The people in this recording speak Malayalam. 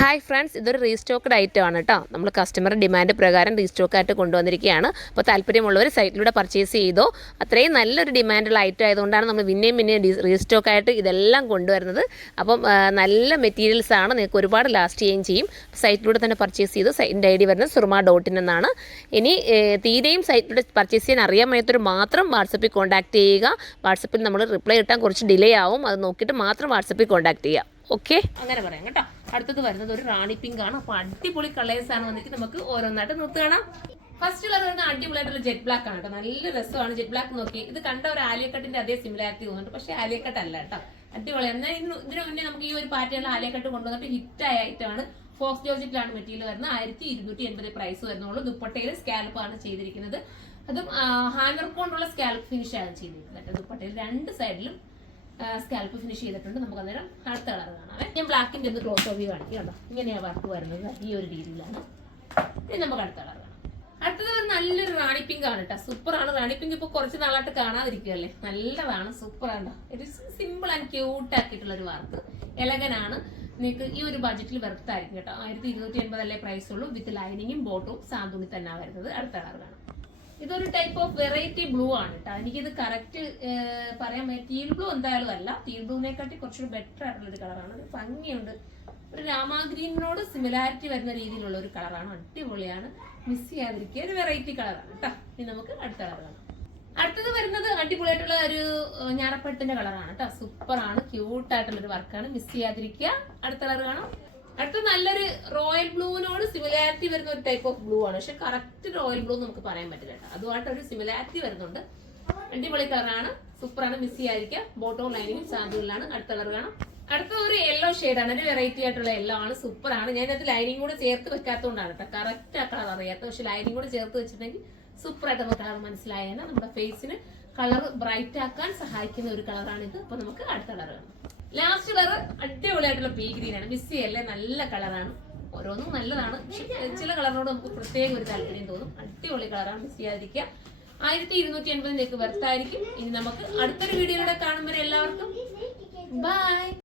ഹായ് ഫ്രണ്ട്സ്, ഇതൊരു റീസ്റ്റോക്ക്ഡ് ഐറ്റം ആണ് കേട്ടോ. നമ്മൾ കസ്റ്റമർ ഡിമാൻഡ് പ്രകാരം റീസ്റ്റോക്കായിട്ട് കൊണ്ടുവന്നിരിക്കുകയാണ്. അപ്പോൾ താല്പര്യമുള്ളവർ സൈറ്റിലൂടെ പർച്ചേസ് ചെയ്തോ. അത്രയും നല്ലൊരു ഡിമാൻഡുള്ള ഐറ്റം ആയതുകൊണ്ടാണ് നമ്മൾ പിന്നെയും റീസ്റ്റോക്കായിട്ട് ഇതെല്ലാം കൊണ്ടുവരുന്നത്. അപ്പം നല്ല മെറ്റീരിയൽസ് ആണ്, നിങ്ങൾക്ക് ഒരുപാട് ലാസ്റ്റ് ചെയ്യുകയും ചെയ്യും. സൈറ്റിലൂടെ തന്നെ പർച്ചേസ് ചെയ്തു. സൈറ്റിൻ്റെ ID വരുന്നത് surma.in എന്നാണ്. ഇനി തീരെയും സൈറ്റിലൂടെ പർച്ചേസ് ചെയ്യാൻ അറിയാൻ വയ്യാത്തവർ മാത്രം വാട്സപ്പിൽ കോൺടാക്ട് ചെയ്യുക. വാട്സപ്പിൽ നമ്മൾ റിപ്ലൈ കിട്ടാൻ കുറച്ച് ഡിലേ ആവും, അത് നോക്കിയിട്ട് മാത്രം വാട്സപ്പിൽ കോൺടാക്ട് ചെയ്യുക. ഓക്കെ, അങ്ങനെ പറയാം കേട്ടോ. അടുത്തത് വരുന്നത് ഒരു റാണി പിങ്ക് ആണ്. അപ്പോൾ അടിപൊളി കളേഴ്സ് ആണ് വന്നിട്ട് നമുക്ക് ഓരോന്നായിട്ട് കാണാം. ഫസ്റ്റ് കളർ വരുന്നത് അടിപൊളിയായിട്ടുള്ള ജെറ്റ് ബ്ലാക്ക് ആണ് കേട്ടോ. നല്ല രസമാണ് ജെറ്റ് ബ്ലാക്ക്. നോക്കി, ഇത് കണ്ട ഒരു ആലിയക്കട്ടിന്റെ അതേ സിമിലാരിറ്റി തോന്നുന്നുണ്ട്, പക്ഷേ ആലിയക്കട്ട് അല്ല കേട്ടോ. അടിപൊളിയാണ്. ഇതിനു മുന്നേ നമുക്ക് ഈ ഒരു പാറ്റേണിൽ ആലിയക്കട്ട് കൊണ്ടുവന്നിട്ട് ഹിറ്റായ ഐറ്റമാണ്. ഫോക്സ് ജോർജറ്റിലാണ് മെറ്റീരിയൽ വരുന്നത്. 1280 പ്രൈസ് വരുന്നുള്ളൂ. ദുപ്പട്ടയിൽ സ്കാൽപ്പ് ആണ് ചെയ്തിരിക്കുന്നത്. അതും ഹാൻഡ് വർക്ക് കൊണ്ടുള്ള സ്കാൽപ്പ് ഫിനിഷ് ആണ് ചെയ്തിരിക്കുന്നത്. ദുപ്പട്ടയിൽ രണ്ട് സൈഡിലും സ്കാൽപ്പ് ഫിനിഷ് ചെയ്തിട്ടുണ്ട്. നമുക്ക് അന്നേരം അടുത്ത കളർ കാണാം. ഞാൻ ബ്ലാക്കിന്റെ ഒന്ന് ക്ലോസ് ഓഫ് കാണിക്കാം കേട്ടോ. ഇങ്ങനെയാണ് വർക്ക് വരുന്നത്, ഈ ഒരു രീതിയിലാണ്. ഇനി നമുക്ക് അടുത്ത കളർ കാണാം. അടുത്തത് നല്ലൊരു റാണി പിങ്ക് ആണ് കേട്ടോ. സൂപ്പർ ആണ്. റാണി പിങ്ക് ഇപ്പോൾ കുറച്ച് നാളായിട്ട് കാണാതിരിക്കുകയല്ലേ, നല്ലതാണ്, സൂപ്പർ ആണ്. It is simple and cute ആക്കിയിട്ടുള്ള ഒരു വർക്ക്. എലഗനാണ്. നിങ്ങൾക്ക് ഈ ഒരു ബഡ്ജറ്റിൽ വെർത്തായിരിക്കും കേട്ടോ. 1280 അല്ലേ പ്രൈസ് ഉള്ളൂ. വിത്ത് ലൈനിങ്ങും ബോട്ടും സാന്തുണി തന്നെ വരുന്നത്. അടുത്ത കളർ കാണാം. ഇതൊരു ടൈപ്പ് ഓഫ് വെറൈറ്റി ബ്ലൂ ആണ് കേട്ടോ. എനിക്കിത് കറക്റ്റ് പറയാൻ പറ്റും. ടീൽ ബ്ലൂ എന്തായാലും അല്ല, ടീൽ ബ്ലൂവിനെക്കാട്ടി കുറച്ചുകൂടി ബെറ്റർ ആയിട്ടുള്ള ഒരു കളറാണ്. ഒരു ഭംഗിയുണ്ട്. ഒരു രാമാഗ്രീനോട് സിമിലാരിറ്റി വരുന്ന രീതിയിലുള്ള ഒരു കളറാണ്. അടിപൊളിയാണ്, മിസ് ചെയ്യാതിരിക്കുക. ഒരു വെറൈറ്റി കളറാണ് കേട്ടോ. ഇനി നമുക്ക് അടുത്ത കളർ കാണാം. അടുത്തത് വരുന്നത് അടിപൊളിയായിട്ടുള്ള ഒരു ഞാറപ്പഴത്തിന്റെ കളറാണ് കേട്ടോ. സൂപ്പറാണ്, ക്യൂട്ടായിട്ടുള്ള ഒരു വർക്കാണ്, മിസ് ചെയ്യാതിരിക്കുക. അടുത്ത കളർ കാണാം. അടുത്ത നല്ലൊരു റോയൽ ബ്ലൂവിനോട് സിമിലാരിറ്റി വരുന്ന ഒരു ടൈപ്പ് ഓഫ് ബ്ലൂ ആണ്. പക്ഷെ കറക്റ്റ് റോയൽ ബ്ലൂ നമുക്ക് പറയാൻ പറ്റില്ല കേട്ടോ. അതുമായിട്ടൊരു സിമിലാരിറ്റി വരുന്നുണ്ട്. അടിപൊളി കളറാണ്, സൂപ്പറാണ്, മിസ് ചെയ്യാതിരിക്കുക. ബോട്ടവും ലൈനിങ്ങും സാന്തുകളിലാണ്. അടുത്ത കളർ കാണാം. അടുത്ത ഒരു യെല്ലോ ഷെയ്ഡാണ്. ഒരു വെറൈറ്റി ആയിട്ടുള്ള യെല്ലോ ആണ്, സൂപ്പറാണ്. ഞാനത് ലൈനിങ് കൂടെ ചേർത്ത് വെക്കാത്തതുകൊണ്ടാണ് കേട്ടോ കറക്റ്റ് ആ കളർ അറിയാത്തത്. പക്ഷെ ലൈനിങ് കൂടെ ചേർത്ത് വെച്ചിട്ടുണ്ടെങ്കിൽ സൂപ്പറായിട്ട് നമുക്ക് കളർ മനസ്സിലായേനെ. നമ്മുടെ ഫേസിന് കളർ ബ്രൈറ്റ് ആക്കാൻ സഹായിക്കുന്ന ഒരു കളറാണിത്. അപ്പൊ നമുക്ക് അടുത്ത കളർ കാണാം. ലാസ്റ്റ് കളർ അടിപൊളിയായിട്ടുള്ള പീ ഗ്രീൻ ആണ്. മിസ് ചെയ്യല്ലേ, നല്ല കളറാണ്. ഓരോന്നും നല്ലതാണ്, പക്ഷെ ചില കളറിനോട് നമുക്ക് പ്രത്യേക ഒരു താല്പര്യം തോന്നും. അടിപൊളി കളറാണ്, മിസ് ചെയ്യാതിരിക്കുക. 1280 വെർത്തായിരിക്കും. ഇനി നമുക്ക് അടുത്തൊരു വീഡിയോയിലൂടെ കാണുമ്പോൾ എല്ലാവർക്കും ബൈ.